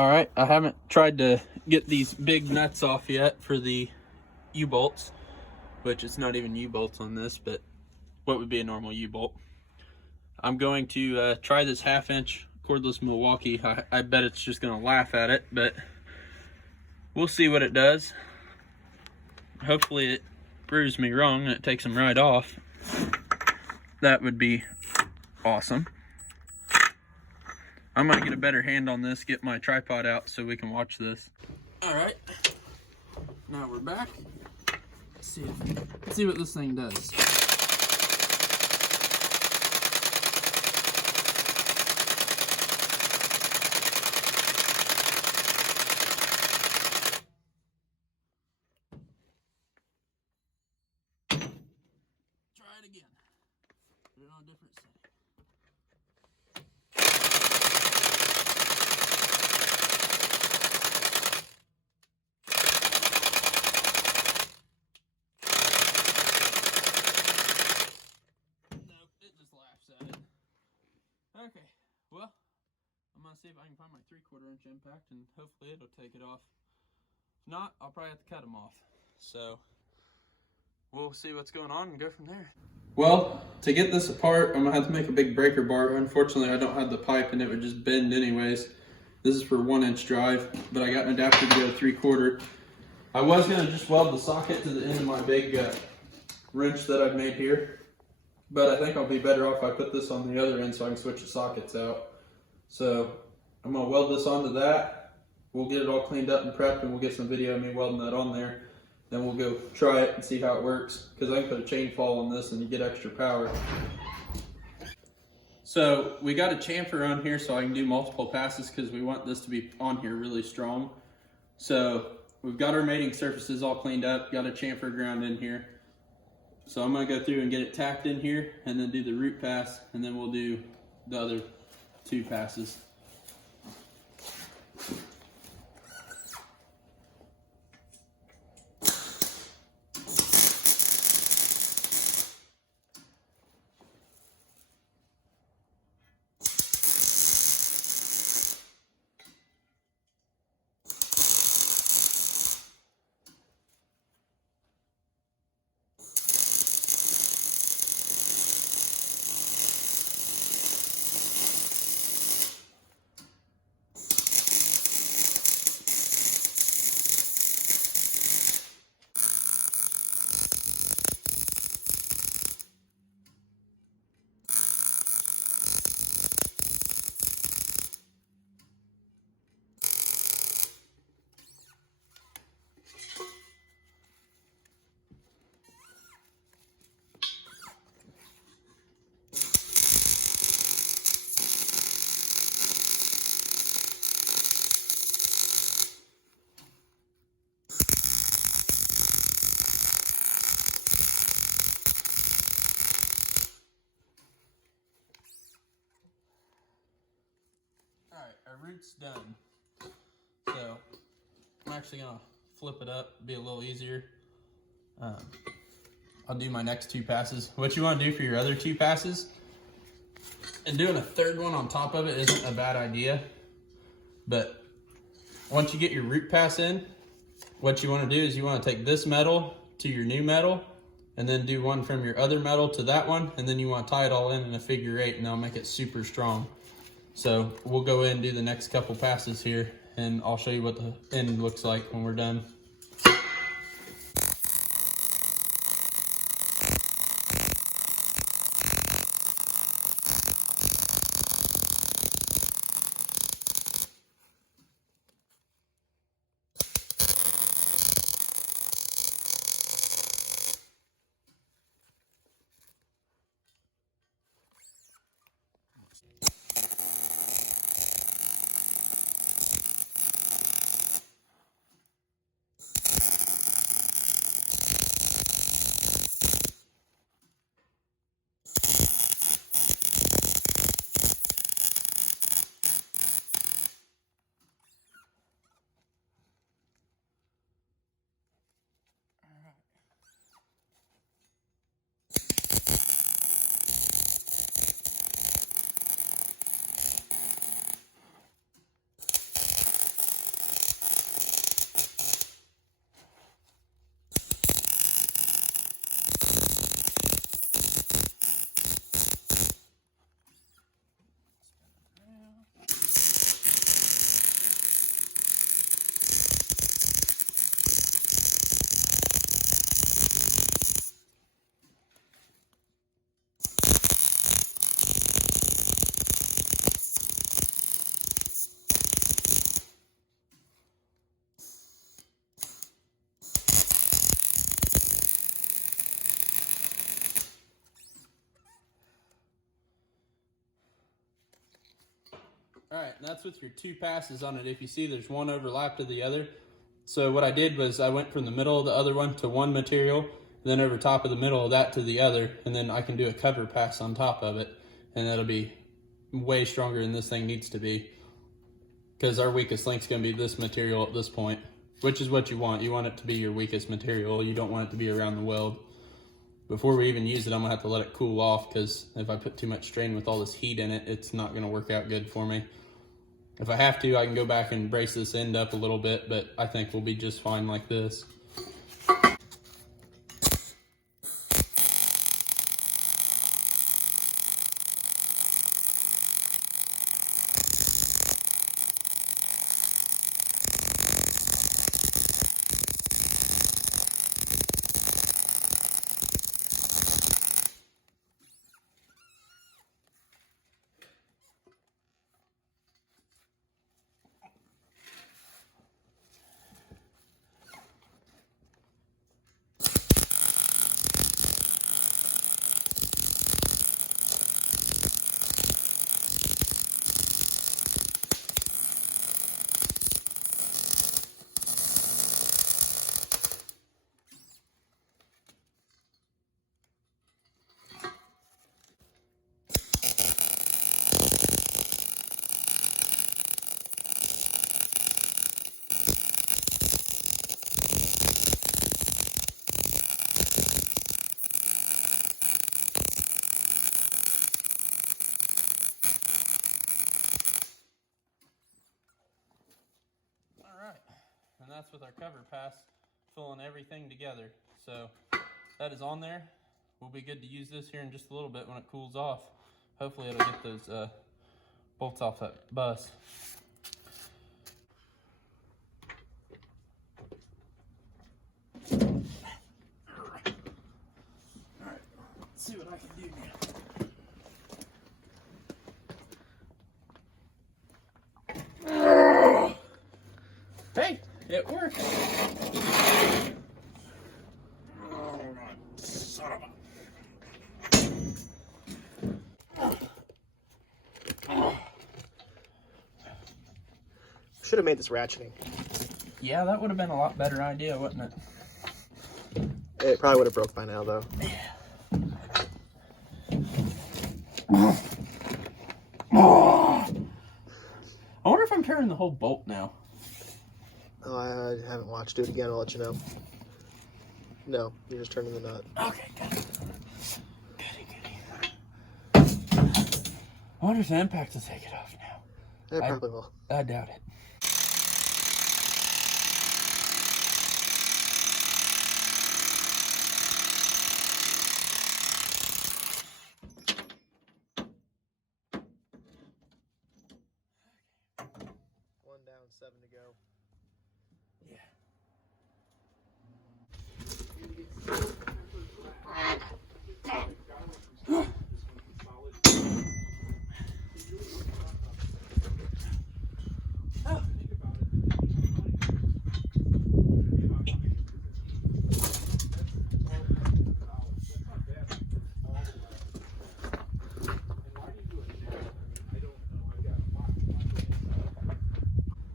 All right, I haven't tried to get these big nuts off yet for the U-bolts, which it's not even U-bolts on this, but what would be a normal U-bolt. I'm going to try this 1/2-inch cordless Milwaukee. I bet it's just going to laugh at it, but we'll see what it does. Hopefully it proves me wrong and it takes them right off. That would be awesome. I'm gonna get a better hand on this, get my tripod out so we can watch this. All right, now we're back. Let's see what this thing does. Try it again. Put it on a different setting. Okay, well, I'm gonna see if I can find my 3/4 inch impact and hopefully it'll take it off. If not, I'll probably have to cut them off. So we'll see what's going on and go from there. Well, to get this apart, I'm gonna have to make a big breaker bar. Unfortunately, I don't have the pipe and it would just bend anyways. This is for 1-inch drive, but I got an adapter to go 3/4. I was gonna just weld the socket to the end of my big wrench that I've made here. But I think I'll be better off if I put this on the other end so I can switch the sockets out. So I'm gonna weld this onto that. We'll get it all cleaned up and prepped and we'll get some video of me welding that on there. Then we'll go try it and see how it works. Because I can put a chain fall on this and you get extra power. So we got a chamfer on here so I can do multiple passes because we want this to be on here really strong. So we've got our mating surfaces all cleaned up, got a chamfer ground in here. So I'm gonna go through and get it tacked in here and then do the root pass and then we'll do the other 2 passes. Alright, our root's done. So I'm actually gonna flip it up, be a little easier. I'll do my next 2 passes. What you wanna do for your other 2 passes, and doing a 3rd one on top of it isn't a bad idea. But once you get your root pass in, what you wanna do is you wanna take this metal to your new metal, and then do one from your other metal to that one, and then you wanna tie it all in a figure 8, and that'll make it super strong. So we'll go in and do the next couple passes here and I'll show you what the end looks like when we're done. All right, and that's with your 2 passes on it. If you see, there's one overlap to the other. So what I did was I went from the middle of the other one to one material, then over top of the middle of that to the other, and then I can do a cover pass on top of it, and that'll be way stronger than this thing needs to be, because our weakest link's going to be this material at this point, which is what you want. You want it to be your weakest material. You don't want it to be around the weld. Before we even use it, I'm going to have to let it cool off, because if I put too much strain with all this heat in it, it's not going to work out good for me. If I have to, I can go back and brace this end up a little bit, but I think we'll be just fine like this. And that's with our cover pass filling everything together. So that is on there. We'll be good to use this here in just a little bit when it cools off. Hopefully it'll get those bolts off that bus. Alright, let's see what I can do now. Hey! It worked. Oh, son of a... Should have made this ratcheting. Yeah, that would have been a lot better idea, wouldn't it? It probably would have broke by now, though. I wonder if I'm turning the whole bolt now. Oh, I haven't watched. Do it again, I'll let you know. No, you're just turning the nut. Okay, good. Goody. I wonder if the impact will take it off now. It probably will. I doubt it. One down, 7 to go. Yeah.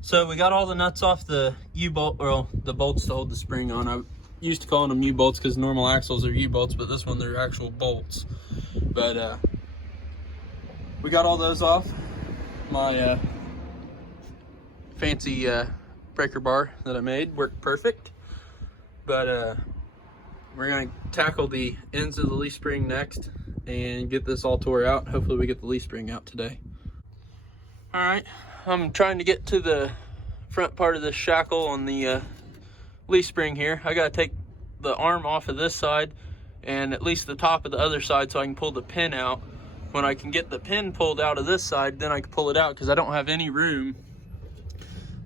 So we got all the nuts off the U-bolt, or the bolts to hold the spring on. I used to call them U-bolts because normal axles are U-bolts, but this one they're actual bolts. But we got all those off. My fancy breaker bar that I made worked perfect. But we're gonna tackle the ends of the leaf spring next and get this all tore out. Hopefully we get the leaf spring out today. All right, I'm trying to get to the front part of this shackle on the leaf spring here. I gotta take the arm off of this side and at least the top of the other side so I can pull the pin out. When I can get the pin pulled out of this side, then I can pull it out because I don't have any room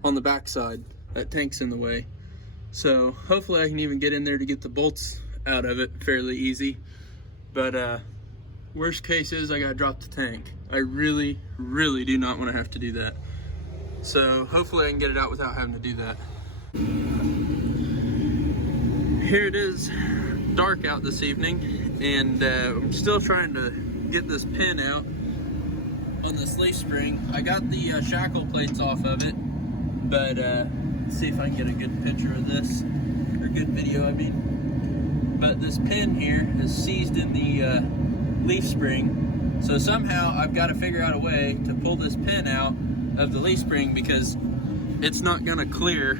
on the back side. That tank's in the way. So hopefully I can even get in there to get the bolts out of it fairly easy. But worst case is I gotta drop the tank. I really, really do not want to have to do that. So hopefully I can get it out without having to do that. Here it is, dark out this evening, and I'm still trying to get this pin out on this leaf spring. I got the shackle plates off of it, but let's see if I can get a good picture of this, or good video, I mean. But this pin here is seized in the leaf spring, so somehow I've got to figure out a way to pull this pin out of the leaf spring, because it's not gonna clear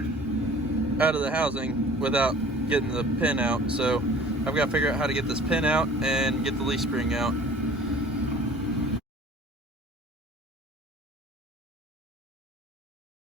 out of the housing without getting the pin out. So I've got to figure out how to get this pin out and get the leaf spring out.